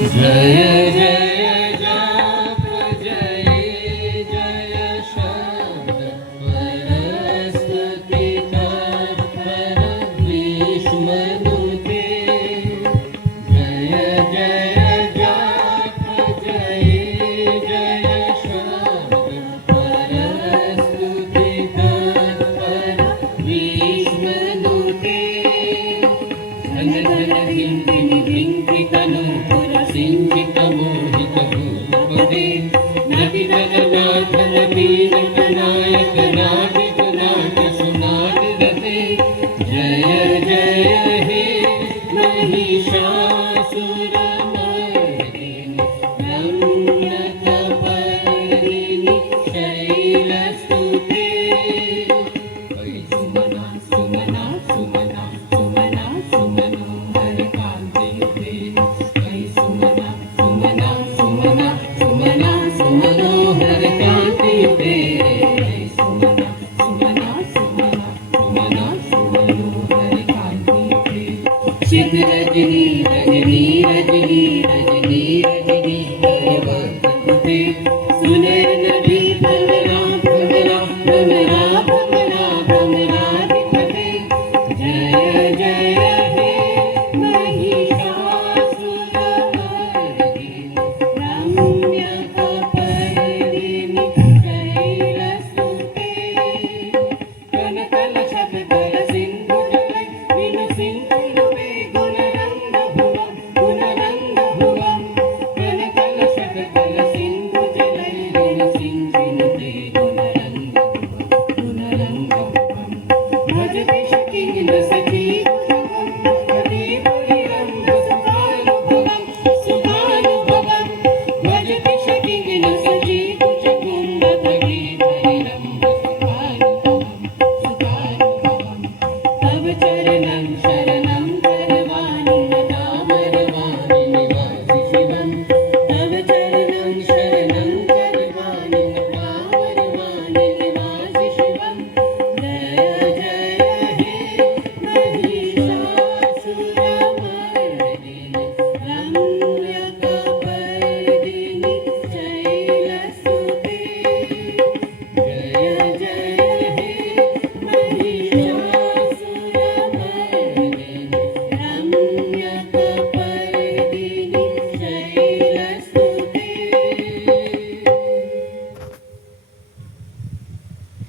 जय जय जप जय जय शब्द परस्तुति तत्पर विष्णुते जय जय जप जय जय शब्द परस्तुति तत्पर विष्णुते धन धन धिं धिं तनु सिंचित मोहित भूपते नटि जगन्नाथ नवीन नायक नाटिक नाट सुनाट रते जय जय हे महिषासुर मर्दिनि रम्यक पर्दिनि शैलस्तुते सुमना सुमना सुमना सुमना सुमनोहर कान्तियुते मनोहर कान्तियुते सुमना सुमना सुमना सुमना सुमनोहर कान्तियुते शिव रजनी रजनी रजनी रजनी रजनी भगवते सुने नदी भ्रमरा भ्रमरा भ्रमरा भ्रमरा भ्रमराधिपते जय जय हे महिषासुर